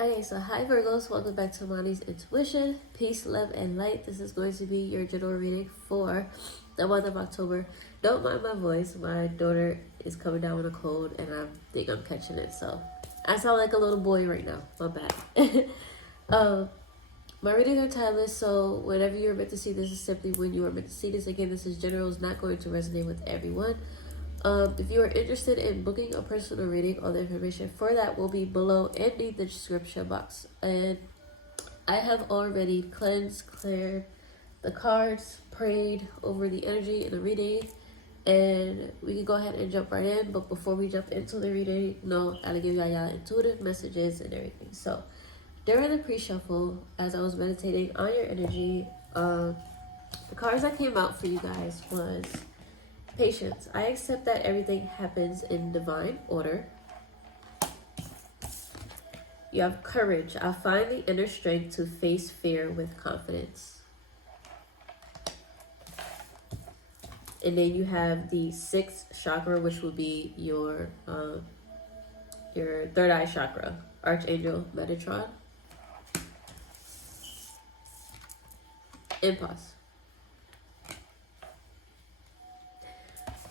Okay, so hi Virgos, welcome back to Mani's Intuition. Peace, love, and light. This is going to be your general reading for the month of October. Don't mind my voice. My daughter is coming down with a cold and I think I'm catching it. So I sound like a little boy right now. My bad. My readings are timeless, so whenever you're meant to see this is simply when you are meant to see this. Again, this is general, it's not going to resonate with everyone. If you are interested in booking a personal reading, all the information for that will be below in the description box. And I have already cleared the cards, prayed over the energy in the reading, and we can go ahead and jump right in. But before we jump into the reading, I gotta give y'all intuitive messages and everything. So during the pre-shuffle, as I was meditating on your energy, the cards that came out for you guys was Patience. I accept that everything happens in divine order. You have Courage. I find the inner strength to face fear with confidence. And then you have the 6th chakra, which will be your third eye chakra. Archangel Metatron. Impasse.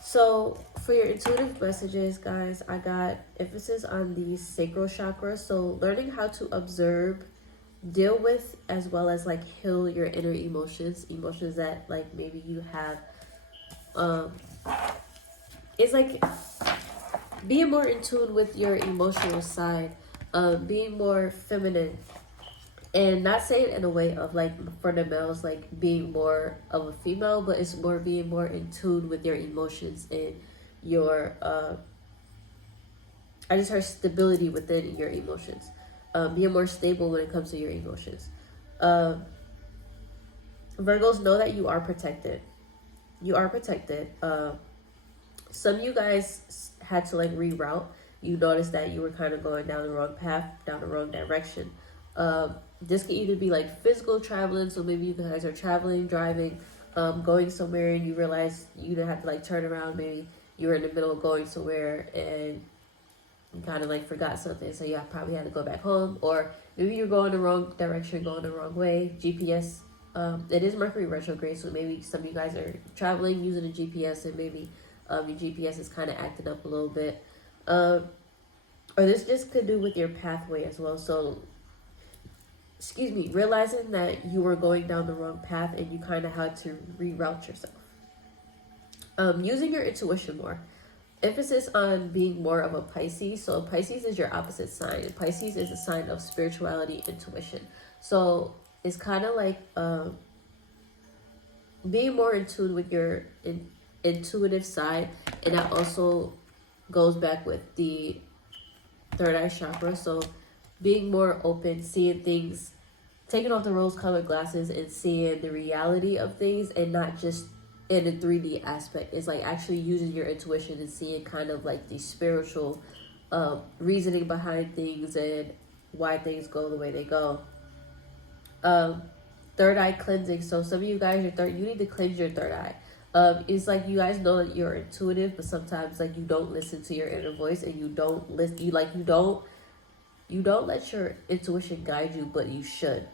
So for your intuitive messages, guys, I got emphasis on the sacral chakra. So learning how to observe, deal with, as well as like heal your inner emotions that like maybe you have. It's like being more in tune with your emotional side, being more feminine. And not saying in a way of like for the males like being more of a female, but it's more being more in tune with your emotions and your I just heard stability within your emotions. Being more stable when it comes to your emotions. Virgos, know that you are protected. You are protected. Some of you guys had to like reroute. You noticed that you were kind of going down the wrong path, down the wrong direction. This can either be like physical traveling, so maybe you guys are traveling, driving, going somewhere and you realize you didn't have to like turn around. Maybe you were in the middle of going somewhere and you kind of like forgot something, so you probably had to go back home. Or maybe you're going the wrong direction, going the wrong way. GPS, it is Mercury retrograde, so maybe some of you guys are traveling using a GPS and maybe your GPS is kind of acting up a little bit. Or this just could do with your pathway as well. So realizing that you were going down the wrong path and you kind of had to reroute yourself. Using your intuition more. Emphasis on being more of a Pisces. So Pisces is your opposite sign. And Pisces is a sign of spirituality, intuition. So it's kind of like being more in tune with your intuitive side. And that also goes back with the third eye chakra. So being more open, seeing things, taking off the rose-colored glasses and seeing the reality of things and not just in a 3D aspect. It's like actually using your intuition and seeing kind of like the spiritual reasoning behind things and why things go the way they go. Third eye cleansing. So some of you guys, you need to cleanse your third eye. It's like you guys know that you're intuitive, but sometimes like you don't listen to your inner voice and you don't listen. You don't let your intuition guide you, but you should.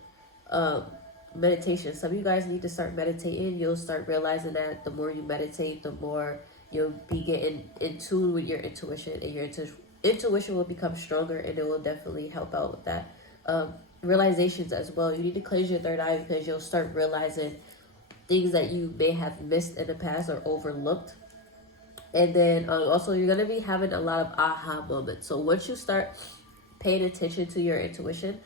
Meditation. Some of you guys need to start meditating. You'll start realizing that the more you meditate, the more you'll be getting in tune with your intuition, and your intuition will become stronger, and it will definitely help out with that. Realizations as well. You need to cleanse your third eye because you'll start realizing things that you may have missed in the past or overlooked. And then also you're going to be having a lot of aha moments. So once you start paying attention to your intuition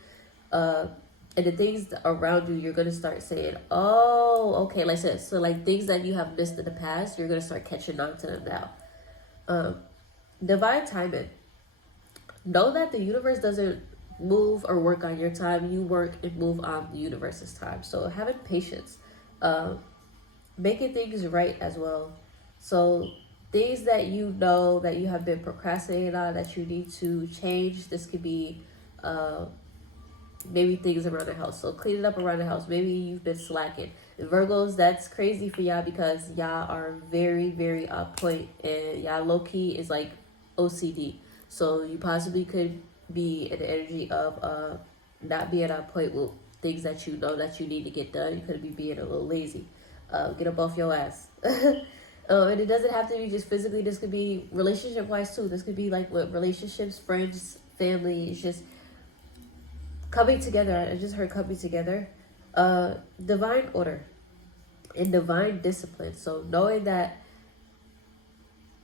and the things around you, you're going to start saying, oh, okay, like I said, so like things that you have missed in the past, you're going to start catching on to them now. Divine timing. Know that the universe doesn't move or work on your time. You work and move on the universe's time. So having patience, making things right as well. So things that you know that you have been procrastinating on that you need to change. This could be maybe things around the house. So cleaning up around the house. Maybe you've been slacking. And Virgos, that's crazy for y'all because y'all are very, very on point. And y'all low-key is like OCD. So you possibly could be an energy of not being on point with things that you know that you need to get done. You could be being a little lazy. Get up off your ass. And it doesn't have to be just physically. This could be relationship wise too. This could be like with relationships, friends, family. It's just coming together. I just heard coming together. Divine order and divine discipline. So knowing that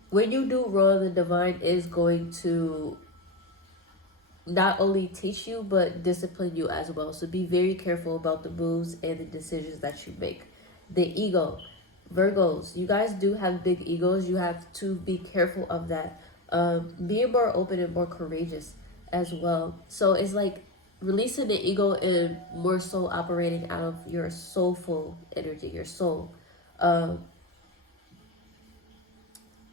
when you do wrong, the divine is going to not only teach you but discipline you as well. So be very careful about the moves and the decisions that you make. The ego. Virgos, you guys do have big egos. You have to be careful of that. Being more open and more courageous as well. So it's like releasing the ego and more so operating out of your soulful energy, your soul.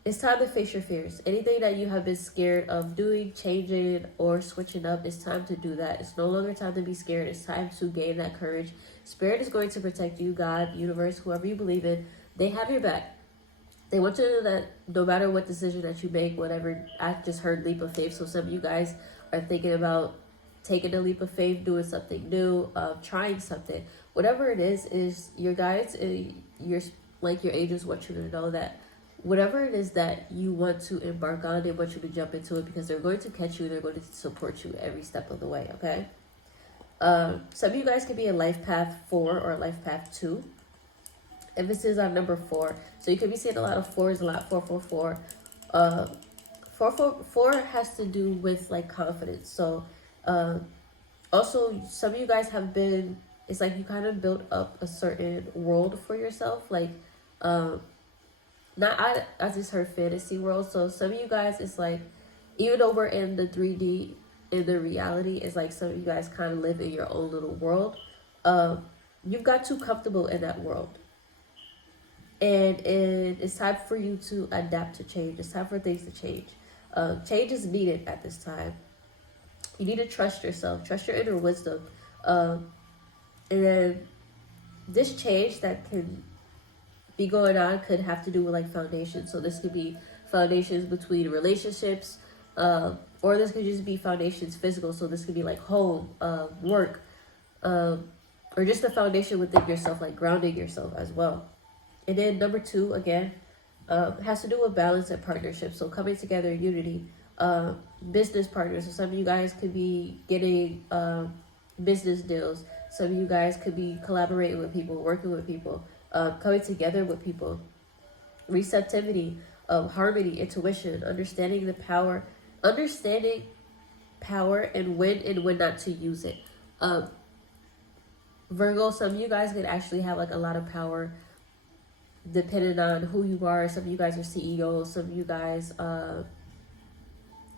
It's time to face your fears. Anything that you have been scared of doing, changing, or switching up, it's time to do that. It's no longer time to be scared. It's time to gain that courage. Spirit is going to protect you, God, universe, whoever you believe in. They have your back. They want you to know that no matter what decision that you make, whatever, I just heard leap of faith. So some of you guys are thinking about taking a leap of faith, doing something new, trying something. Whatever it is your guides, your angels want you to know that whatever it is that you want to embark on, they want you to jump into it because they're going to catch you. They're going to support you every step of the way, okay? Some of you guys could be in life path 4 or life path 2. Emphasis on number 4. So you could be seeing a lot of 4s, a lot 444. 444 has to do with like confidence. So also some of you guys have been, it's like you kind of built up a certain world for yourself. Like I just heard fantasy world. So some of you guys, it's like, even though we're in the 3D, in the reality, it's like some of you guys kind of live in your own little world. You've got too comfortable in that world. And it's time for you to adapt to change. It's time for things to change. Change is needed at this time. You need to trust yourself. Trust your inner wisdom. And then this change that can be going on could have to do with like foundations. So this could be foundations between relationships, or this could just be foundations physical. So this could be like home, work, or just the foundation within yourself, like grounding yourself as well. And then number 2, again, has to do with balance and partnership. So coming together, unity, business partners. So some of you guys could be getting business deals. Some of you guys could be collaborating with people, working with people, coming together with people. Receptivity, harmony, intuition, understanding power and when not to use it. Virgo, some of you guys could actually have like a lot of power depending on who you are. Some of you guys are CEOs. Some of you guys,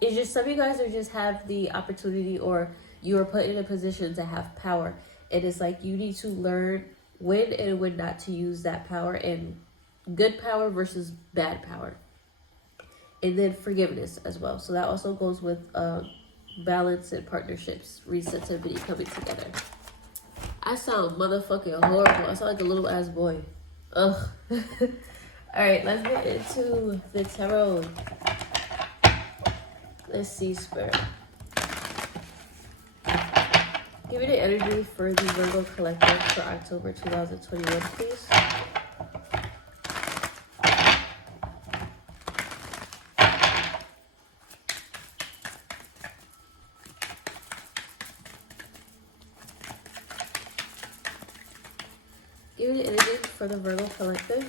it's just some of you guys are just have the opportunity, or you are put in a position to have power. And it's like you need to learn when and when not to use that power, and good power versus bad power. And then forgiveness as well. So that also goes with balance and partnerships, receptivity, coming together. I sound motherfucking horrible. I sound like a little ass boy. Ugh. Alright, let's get into the tarot. Let's see, Spirit. Give me the energy for the Virgo collective for October 2021, please. Give me the energy for the Virgo collective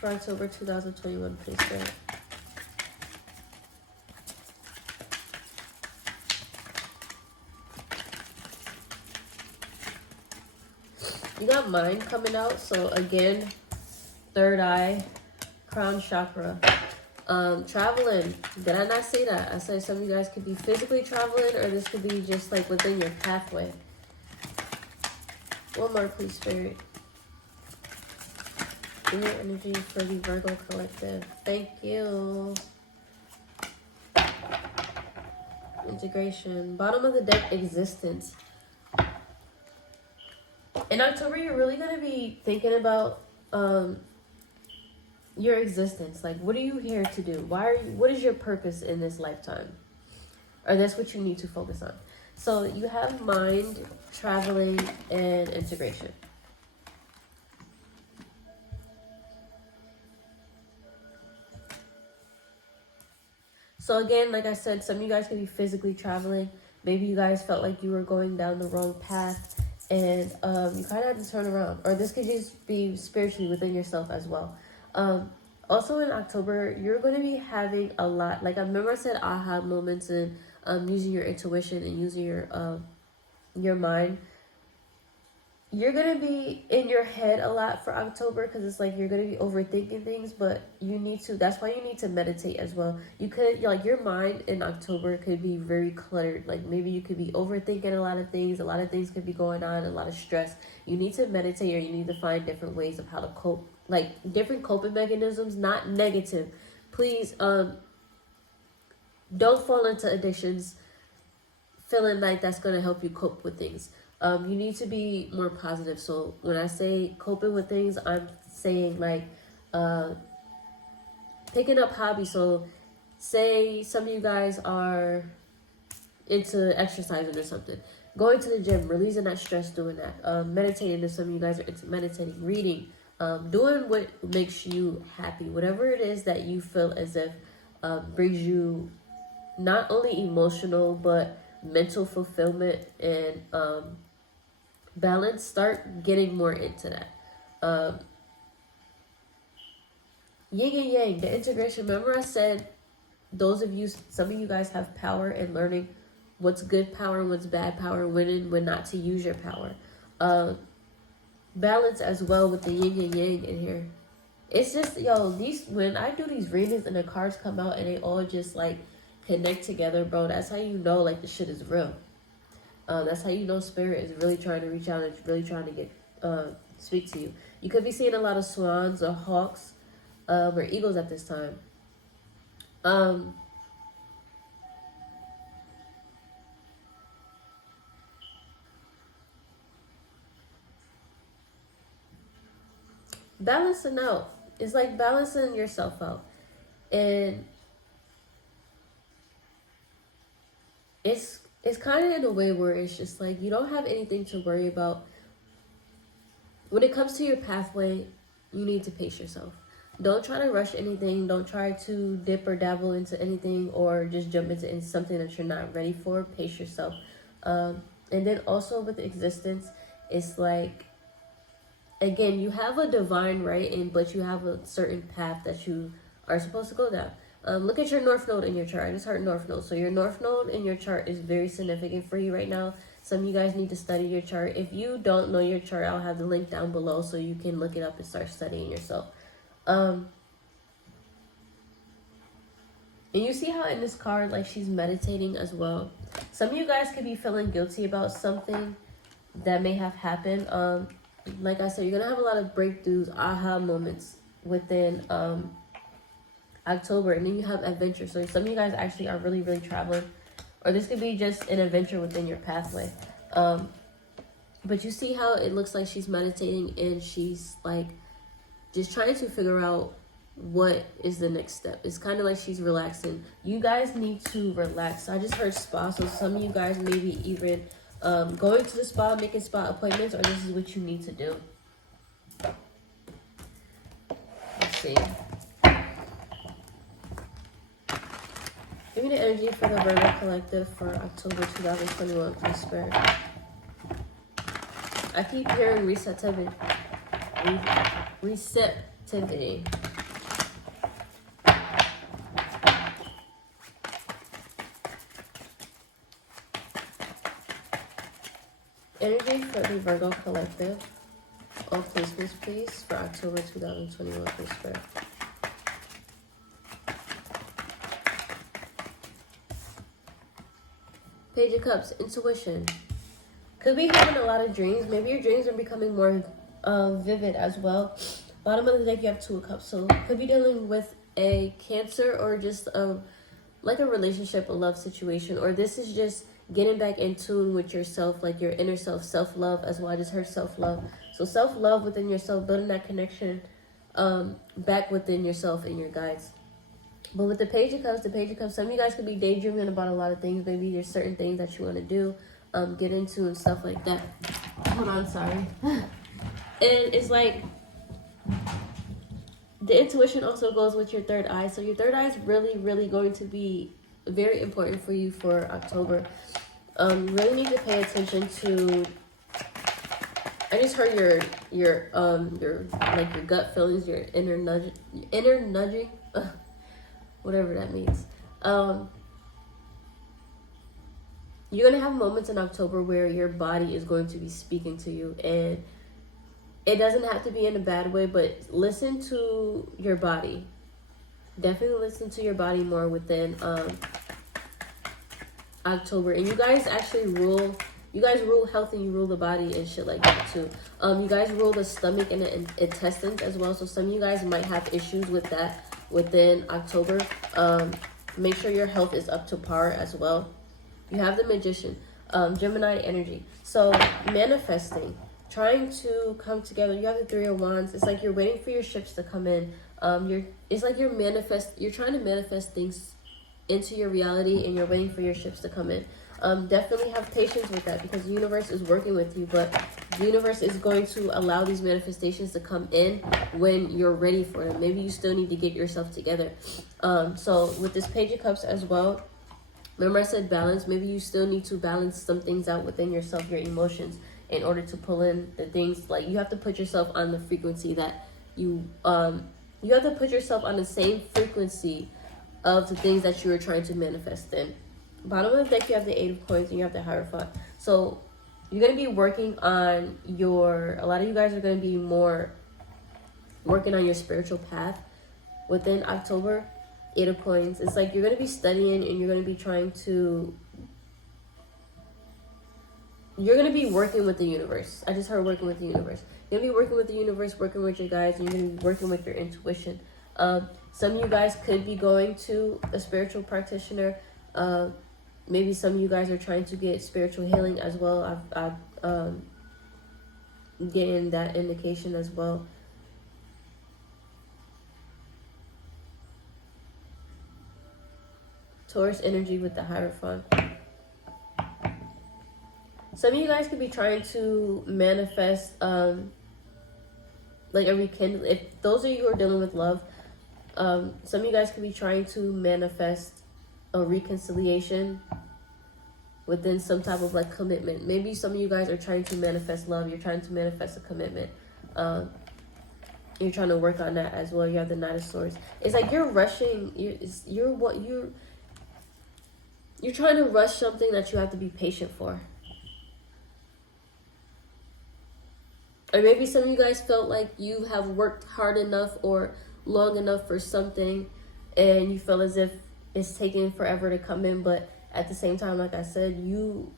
for October 2021, please, Spirit. You got mind coming out. So again, third eye, crown chakra. Traveling. Did I not say that? I said some of you guys could be physically traveling, or this could be just like within your pathway. One more, please, Spirit. Give me energy for the Virgo collective. Thank you. Integration. Bottom of the deck, existence. In October, you're really going to be thinking about your existence. Like, what are you here to do? What is your purpose in this lifetime? Or that's what you need to focus on. So you have mind, traveling, and integration. So again, like I said, some of you guys could be physically traveling. Maybe you guys felt like you were going down the wrong path, and you kind of had to turn around. Or this could just be spiritually within yourself as well. Also in October, you're going to be having a lot. Like I remember I said aha moments and using your intuition and using your mind. You're going to be in your head a lot for October because it's like you're going to be overthinking things, but you need to, that's why you need to meditate as well. You could, like, your mind in October could be very cluttered. Like, maybe you could be overthinking a lot of things could be going on, a lot of stress. You need to meditate, or you need to find different ways of how to cope, like different coping mechanisms, not negative. Please, don't fall into addictions feeling like that's going to help you cope with things. You need to be more positive. So when I say coping with things, I'm saying like picking up hobbies. So say some of you guys are into exercising or something. Going to the gym, releasing that stress, doing that. Meditating, if some of you guys are into meditating, reading, doing what makes you happy. Whatever it is that you feel as if brings you not only emotional but mental fulfillment and balance. Start getting more into that. Yin and yang, the integration. Remember I said some of you guys have power in learning what's good power and what's bad power, when and when not to use your power. Balance as well with the yin and yang in here. It's just, when I do these readings and the cards come out and they all just like connect together, bro, that's how you know like the shit is real. That's how you know spirit is really trying to reach out and it's really trying to get speak to you. You could be seeing a lot of swans or hawks or eagles at this time. Balancing out. It's like balancing yourself out. And it's kind of in a way where it's just like you don't have anything to worry about. When it comes to your pathway, you need to pace yourself. Don't try to rush anything. Don't try to dip or dabble into anything or just jump into something that you're not ready for. Pace yourself. And then also with existence, it's like, again, you have a divine right, but you have a certain path that you are supposed to go down. Look at your North Node in your chart. I just heard North Node. So your North Node in your chart is very significant for you right now. Some of you guys need to study your chart. If you don't know your chart, I'll have the link down below so you can look it up and start studying yourself. And you see how in this card, like, she's meditating as well. Some of you guys could be feeling guilty about something that may have happened. Like I said, you're going to have a lot of breakthroughs, aha moments within October. And then you have adventure. So some of you guys actually are really, really traveling. Or this could be just an adventure within your pathway. But you see how it looks like she's meditating and she's like just trying to figure out what is the next step. It's kind of like she's relaxing. You guys need to relax. I just heard spa. So some of you guys maybe even going to the spa, making spa appointments, or this is what you need to do. Let's see. Give me the energy for the Virgo Collective for October 2021, please, Spirit. I keep hearing receptivity. Receptivity. Energy for the Virgo Collective. All placements, please, for October 2021, please, Spirit. Page of Cups, intuition. Could be having a lot of dreams. Maybe your dreams are becoming more vivid as well. Bottom of the deck, you have Two of Cups. So could be dealing with a Cancer or just like a relationship, a love situation. Or this is just getting back in tune with yourself, like your inner self, self-love as well. I just heard self-love. So self-love within yourself, building that connection back within yourself and your guides. But with the Page of Cups, some of you guys could be daydreaming about a lot of things. Maybe there's certain things that you want to do, get into and stuff like that. Hold on, sorry. And it's like, the intuition also goes with your third eye. So your third eye is really, really going to be very important for you for October. You really need to pay attention to, I just heard your like your gut feelings, your inner nudging, whatever that means. You're gonna have moments in October where your body is going to be speaking to you, and it doesn't have to be in a bad way, but listen to your body. Definitely listen to your body more within October. And you guys actually rule health, and you rule the body and shit like that too. You guys rule the stomach and the intestines as well. So some of you guys might have issues with that within October. Make sure your health is up to par as well. You have the Magician, Gemini energy. So manifesting, trying to come together. You have the Three of Wands. It's like you're waiting for your ships to come in. It's like you're trying to manifest things into your reality, and you're waiting for your ships to come in. Definitely have patience with that, because the universe is working with you, but the universe is going to allow these manifestations to come in when you're ready for them. Maybe you still need to get yourself together. So with this Page of Cups as well, remember I said balance. Maybe you still need to balance some things out within yourself, your emotions, in order to pull in the things. Like, you have to put yourself on the frequency that you have to put yourself on the same frequency of the things that you are trying to manifest in. Bottom of the deck, you have the Eight of Coins and you have the Hierophant. So you're going to be working on a lot of you guys are going to be more working on your spiritual path within October. Eight of Coins. It's like you're going to be studying, and you're going to be you're going to be working with the universe. I just heard working with the universe. You're going to be working with the universe, working with your guides, and you're going to be working with your intuition. Some of you guys could be going to a spiritual practitioner. Maybe some of you guys are trying to get spiritual healing as well. I've getting that indication as well. Taurus energy with the Hierophant. Some of you guys could be trying to manifest like a rekindle. If those of you who are dealing with love, some of you guys could be trying to manifest a reconciliation within some type of like commitment. Maybe some of you guys are trying to manifest love. You're trying to manifest a commitment. You're trying to work on that as well. You have the Knight of Swords. It's like you're rushing. You're trying to rush something that you have to be patient for. Or maybe some of you guys felt like you have worked hard enough or long enough for something, and you feel as if it's taking forever to come in. But at the same time, like I said, you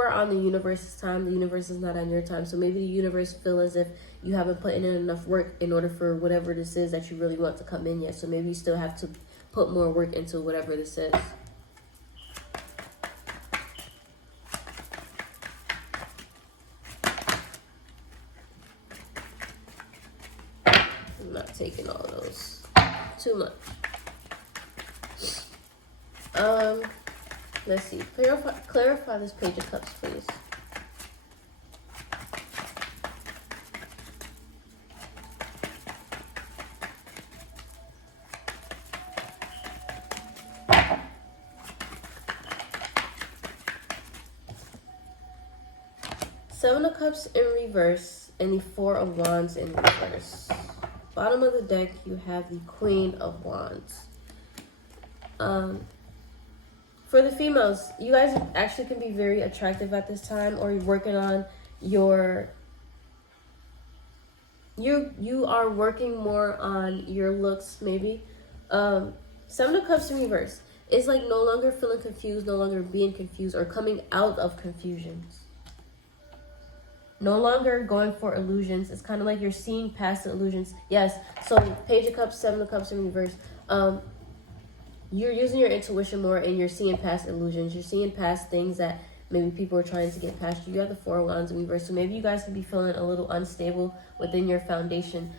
are on the universe's time. The universe is not on your time. So maybe the universe feel as if you haven't put in enough work in order for whatever this is that you really want to come in yet. So maybe you still have to put more work into whatever this is. I'm not taking all those. Too much. Let's see. Clarify this Page of Cups, please. Seven of Cups in reverse and the Four of Wands in reverse. Bottom of the deck, you have the Queen of Wands. For the females, you guys actually can be very attractive at this time, or you're working on your... You are working more on your looks, maybe. Seven of Cups in reverse. It's like no longer feeling confused, no longer being confused, or coming out of confusions. No longer going for illusions. It's kind of like you're seeing past the illusions. Yes. So Page of Cups, Seven of Cups in reverse. You're using your intuition more, and you're seeing past illusions. You're seeing past things that maybe people are trying to get past you. You have the Four of Wands in reverse. So maybe you guys could be feeling a little unstable within your foundation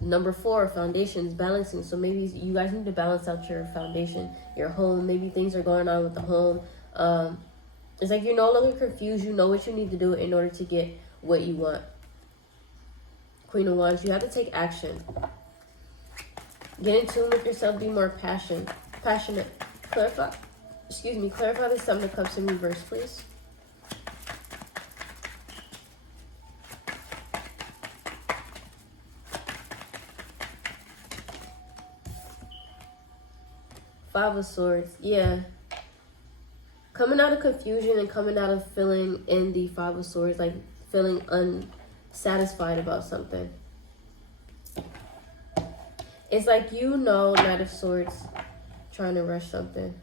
Number 4, foundations, balancing. So maybe you guys need to balance out your foundation, your home. Maybe things are going on with the home. It's like you're no longer confused. You know what you need to do in order to get what you want. Queen of Wands, you have to take action. Get in tune with yourself. Be more passionate. Clarify the Seven of Cups in reverse, please. Five of Swords. Yeah. Coming out of confusion and coming out of feeling in the Five of Swords, like feeling unsatisfied about something. It's like, you know, Knight of Swords, trying to rush something.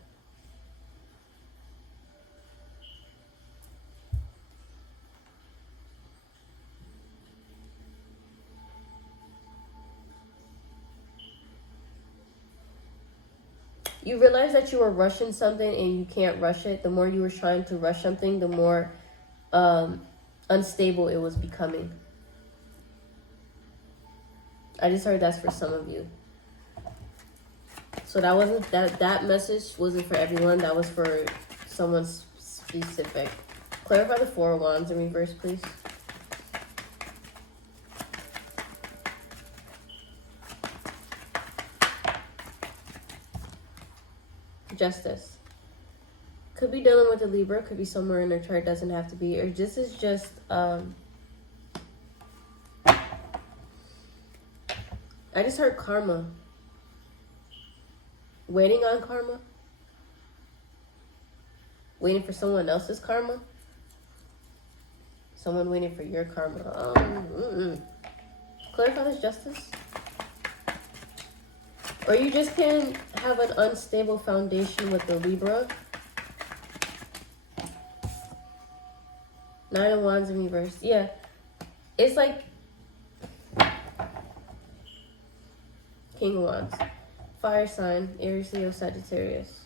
You realize that you were rushing something and you can't rush it. The more you were trying to rush something, the more unstable it was becoming. I just heard that's for some of you. So that message wasn't for everyone. That was for someone specific. Clarify the Four of Wands in reverse, please. Justice. Could be dealing with a Libra. Could be somewhere in their chart. Doesn't have to be. Or this is just I just heard karma. Waiting on karma. Waiting for someone else's karma. Someone waiting for your karma. Clarify this, Justice. Or you just can have an unstable foundation with the Libra. Nine of Wands in reverse. Yeah. It's like King of Wands. Fire sign. Aries, Leo, Sagittarius.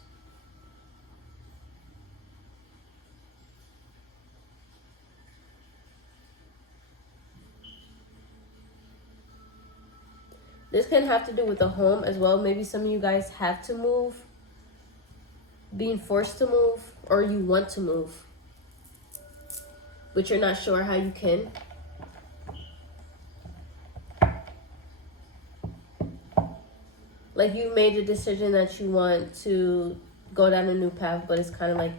This can have to do with the home as well. Maybe some of you guys have to move. Being forced to move. Or you want to move. But you're not sure how you can. Like you made a decision that you want to go down a new path. But it's kind of like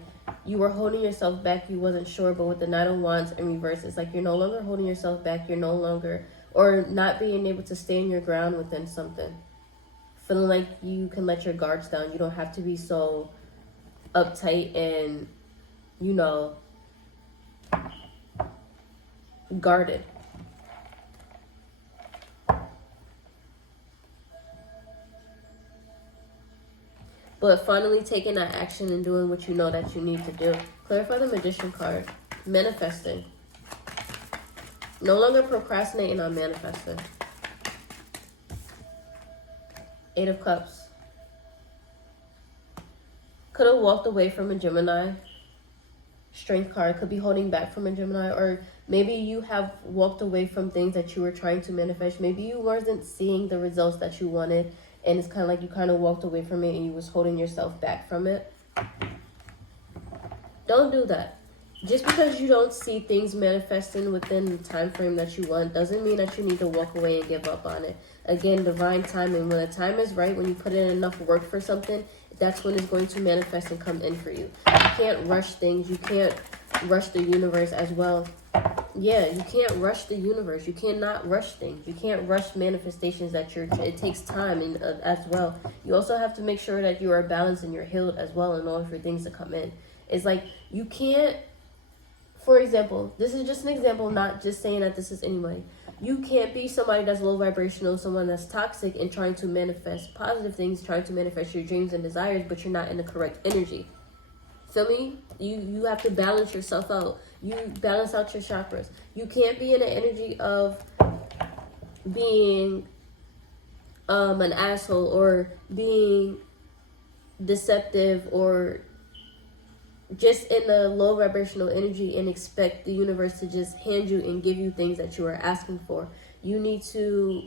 you were holding yourself back. You wasn't sure. But with the Knight of Wands in reverse, it's like you're no longer holding yourself back. You're no longer... Or not being able to stand your ground within something. Feeling like you can let your guards down. You don't have to be so uptight and, you know, guarded. But finally taking that action and doing what you know that you need to do. Clarify the Magician card. Manifesting. No longer procrastinating on manifesting. Eight of Cups. Could have walked away from a Gemini. Strength card. Could be holding back from a Gemini. Or maybe you have walked away from things that you were trying to manifest. Maybe you wasn't seeing the results that you wanted. And it's kind of like you kind of walked away from it and you was holding yourself back from it. Don't do that. Just because you don't see things manifesting within the time frame that you want doesn't mean that you need to walk away and give up on it. Again, divine timing. When the time is right, when you put in enough work for something, that's when it's going to manifest and come in for you. You can't rush things. You can't rush the universe as well. Yeah, you can't rush the universe. You cannot rush things. You can't rush manifestations it takes time and as well. You also have to make sure that you are balanced and you're healed as well in order for things to come in. It's like you can't... For example, this is just an example, not just saying that this is anybody. You can't be somebody that's low vibrational, someone that's toxic and trying to manifest positive things, trying to manifest your dreams and desires, but you're not in the correct energy. Feel me? You have to balance yourself out. You balance out your chakras. You can't be in the energy of being an asshole or being deceptive or just in a low vibrational energy and expect the universe to just hand you and give you things that you are asking for. You need to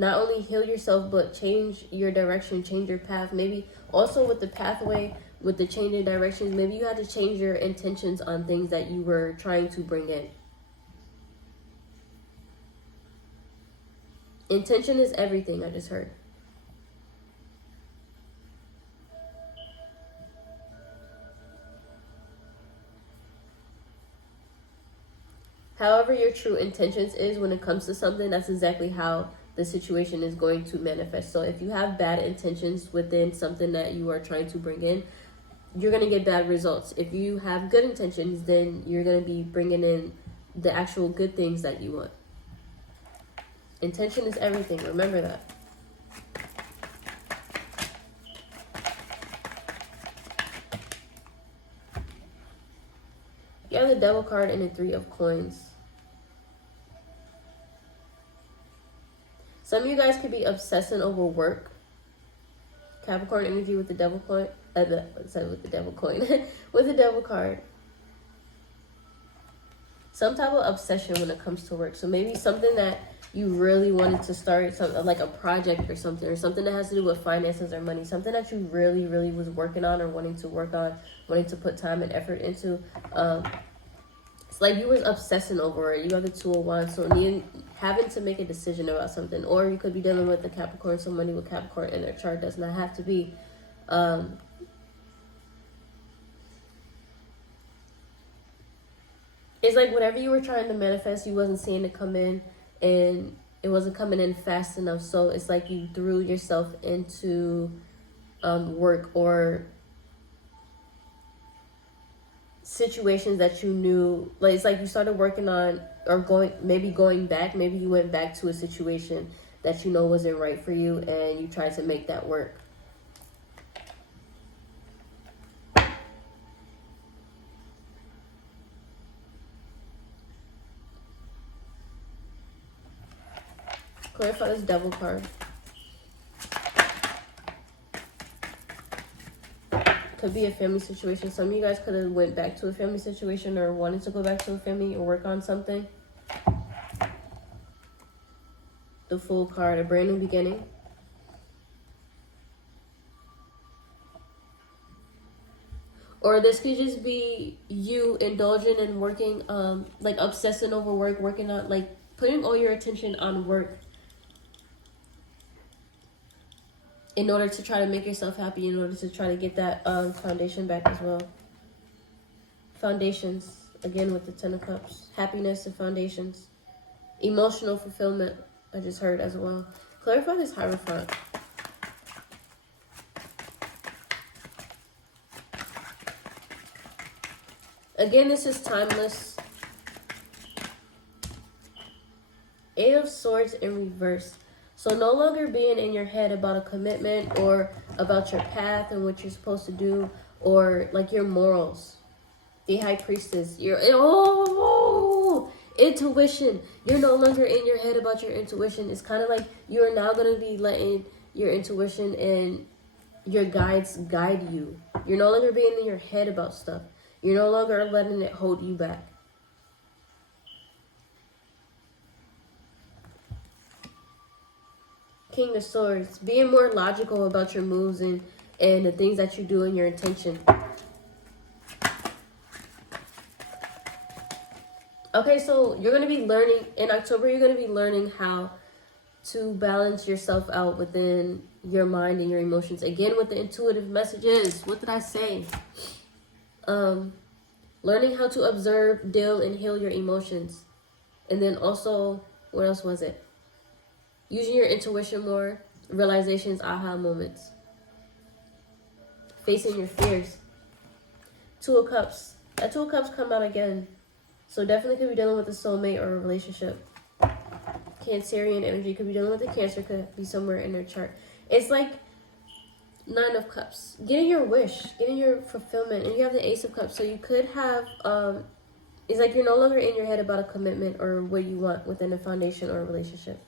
not only heal yourself, but change your direction, change your path. Maybe also with the pathway, with the change in directions, maybe you had to change your intentions on things that you were trying to bring in. Intention is everything, I just heard. However your true intentions is when it comes to something, that's exactly how the situation is going to manifest. So if you have bad intentions within something that you are trying to bring in, you're going to get bad results. If you have good intentions, then you're going to be bringing in the actual good things that you want. Intention is everything. Remember that. You have the Devil card and the Three of Coins. Some of you guys could be obsessing over work. Capricorn energy with the Devil coin. With the Devil coin. With the Devil card. Some type of obsession when it comes to work. So maybe something that you really wanted to start, something like a project or something that has to do with finances or money. Something that you really, really was working on or wanting to work on, wanting to put time and effort into. It's like you was obsessing over it. You have the Two of Wands, so having to make a decision about something. Or you could be dealing with the Capricorn, somebody with Capricorn in their chart. Does not have to be. It's like whatever you were trying to manifest, you wasn't seeing it come in, and it wasn't coming in fast enough. So it's like you threw yourself into work or situations that you knew, like it's like you started working on or going back. Maybe you went back to a situation that you know wasn't right for you, and you tried to make that work. Clarify this Devil card. Could be a family situation. Some of you guys could have went back to a family situation or wanted to go back to a family or work on something. The Fool card, a brand new beginning. Or this could just be you indulging in working, like obsessing over work, working on, like putting all your attention on work in order to try to make yourself happy, in order to try to get that foundation back as well. Foundations, again with the Ten of Cups. Happiness and foundations. Emotional fulfillment, I just heard as well. Clarify this Hierophant. Again, this is timeless. Eight of Swords in reverse. So no longer being in your head about a commitment or about your path and what you're supposed to do, or like your morals. The High Priestess. Intuition. You're no longer in your head about your intuition. It's kind of like you are now going to be letting your intuition and your guides guide you. You're no longer being in your head about stuff. You're no longer letting it hold you back. King of Swords. Being more logical about your moves and the things that you do and your intention. Okay, so you're going to be learning, in October, you're going to be learning how to balance yourself out within your mind and your emotions. Again, with the intuitive messages. What did I say? Learning how to observe, deal, and heal your emotions. And then also, what else was it? Using your intuition more. Realizations, aha moments. Facing your fears. Two of Cups. That Two of Cups come out again. So definitely could be dealing with a soulmate or a relationship. Cancerian energy. Could be dealing with a Cancer. Could be somewhere in their chart. It's like Nine of Cups. Getting your wish. Getting your fulfillment. And you have the Ace of Cups. So you could have... it's like you're no longer in your head about a commitment or what you want within a foundation or a relationship.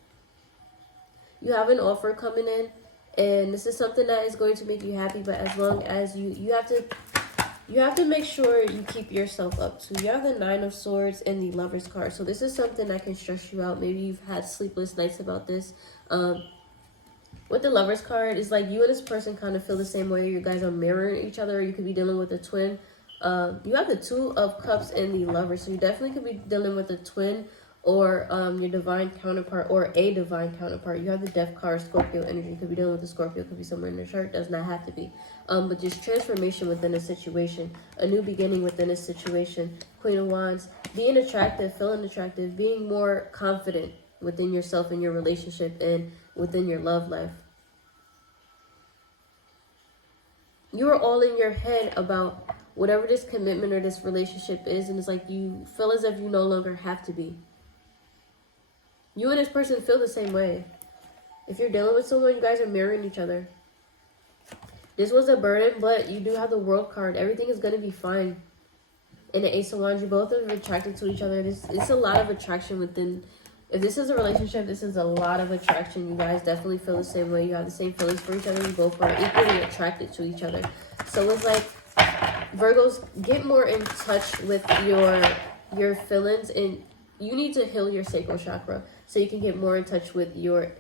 You have an offer coming in, and this is something that is going to make you happy, but as long as you have to You have to make sure you keep yourself up too. You have the Nine of Swords and the Lover's card. So this is something that can stress you out. Maybe you've had sleepless nights about this. With the Lover's card, it's like you and this person kind of feel the same way. You guys are mirroring each other. You could be dealing with a twin. You have the Two of Cups and the Lover. So you definitely could be dealing with a twin or your divine counterpart or a divine counterpart. You have the Death card, Scorpio energy. You could be dealing with a Scorpio. Could be somewhere in the chart. Does not have to be. But just transformation within a situation. A new beginning within a situation. Queen of Wands. Being attractive, feeling attractive. Being more confident within yourself and your relationship and within your love life. You are all in your head about whatever this commitment or this relationship is, and it's like you feel as if you no longer have to be. You and this person feel the same way. If you're dealing with someone, you guys are mirroring each other. This was a burden, but you do have the World card. Everything is going to be fine. And the Ace of Wands, you both are attracted to each other. It's a lot of attraction within. If this is a relationship, this is a lot of attraction. You guys definitely feel the same way. You have the same feelings for each other. You both are equally attracted to each other. So it's like, Virgos, get more in touch with your feelings, and you need to heal your sacral chakra so you can get more in touch with your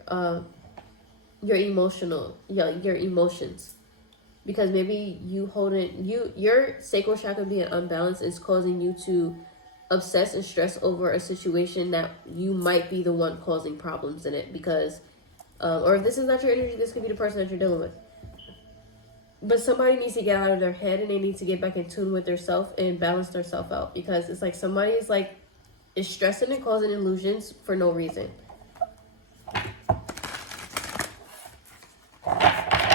emotions. Because maybe your sacral chakra being unbalanced is causing you to obsess and stress over a situation that you might be the one causing problems in it, because or if this is not your energy, this could be the person that you're dealing with. But somebody needs to get out of their head, and they need to get back in tune with themselves and balance themselves out, because it's like somebody is stressing and causing illusions for no reason.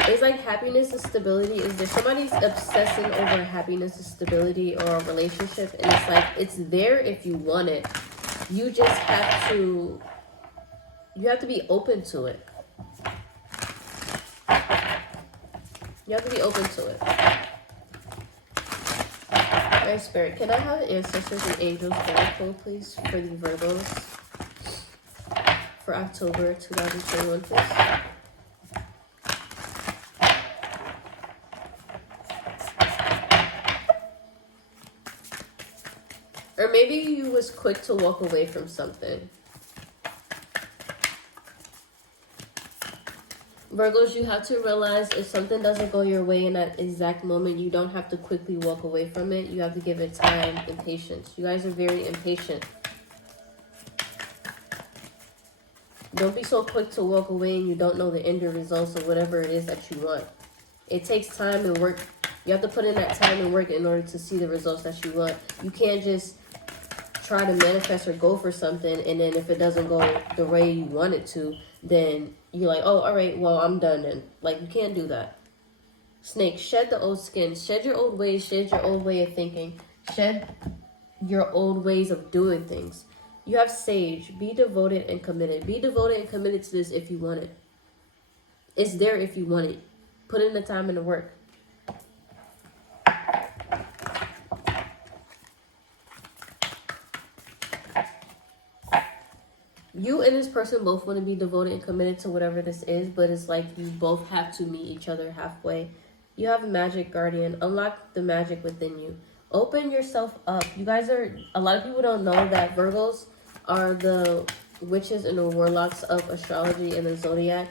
It's like happiness and stability. Is there somebody's obsessing over happiness and stability or a relationship, and it's like it's there if you want it. You just have to be open to it. You have to be open to it. Alright, Spirit, can I have the ancestors and angels oracle, please, for the Virgos for October 2021, please? Or maybe you was quick to walk away from something. Virgos, you have to realize if something doesn't go your way in that exact moment, you don't have to quickly walk away from it. You have to give it time and patience. You guys are very impatient. Don't be so quick to walk away and you don't know the end results of whatever it is that you want. It takes time and work. You have to put in that time and work in order to see the results that you want. You can't just try to manifest or go for something, and then if it doesn't go the way you want it to, then you're like, oh, all right, well, I'm done then. Like, you can't do that. Snake, shed the old skin. Shed your old ways. Shed your old way of thinking. Shed your old ways of doing things. You have Sage. Be devoted and committed. Be devoted and committed to this if you want it. It's there if you want it. Put in the time and the work. You and this person both want to be devoted and committed to whatever this is, but it's like you both have to meet each other halfway. You have Magic Guardian. Unlock the magic within you. Open yourself up. You guys are, a lot of people don't know that Virgos are the witches and the warlocks of astrology and the zodiac.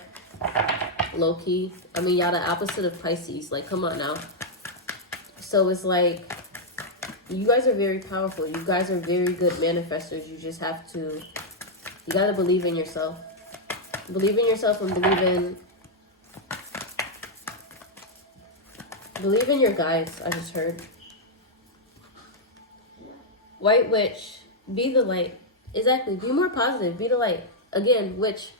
Low key. I mean, y'all the opposite of Pisces. Like, come on now. So it's like, you guys are very powerful. You guys are very good manifestors. You just have to, you gotta believe in yourself. Believe in yourself and believe in your guides, I just heard. White Witch, be the light. Exactly, be more positive, be the light. Again, witch.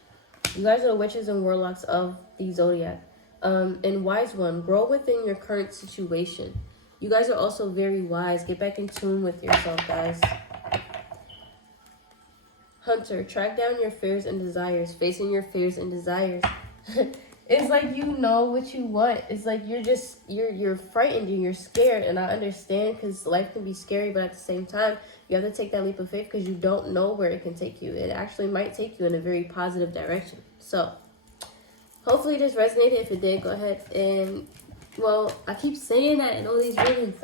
You guys are the witches and warlocks of the zodiac. And Wise One, grow within your current situation. You guys are also very wise. Get back in tune with yourself, guys. Hunter, track down your fears and desires. Facing your fears and desires. It's like you know what you want. It's like you're frightened and you're scared. And I understand, because life can be scary, but at the same time, you have to take that leap of faith because you don't know where it can take you. It actually might take you in a very positive direction. So, hopefully this resonated. If it did, go ahead and Well, I keep saying that in all these readings.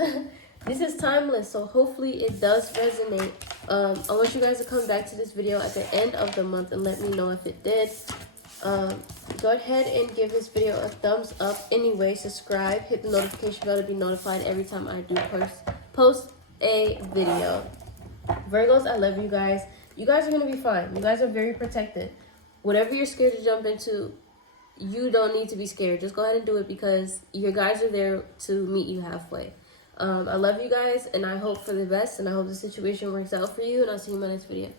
This is timeless, so hopefully it does resonate. I want you guys to come back to this video at the end of the month and let me know if it did. Go ahead and give this video a thumbs up. Anyway, subscribe, hit the notification bell to be notified every time I do post a video. Virgos, I love you guys. You guys are going to be fine. You guys are very protected. Whatever you're scared to jump into, you don't need to be scared. Just go ahead and do it because your guys are there to meet you halfway. I love you guys, and I hope for the best, and I hope the situation works out for you, and I'll see you in my next video.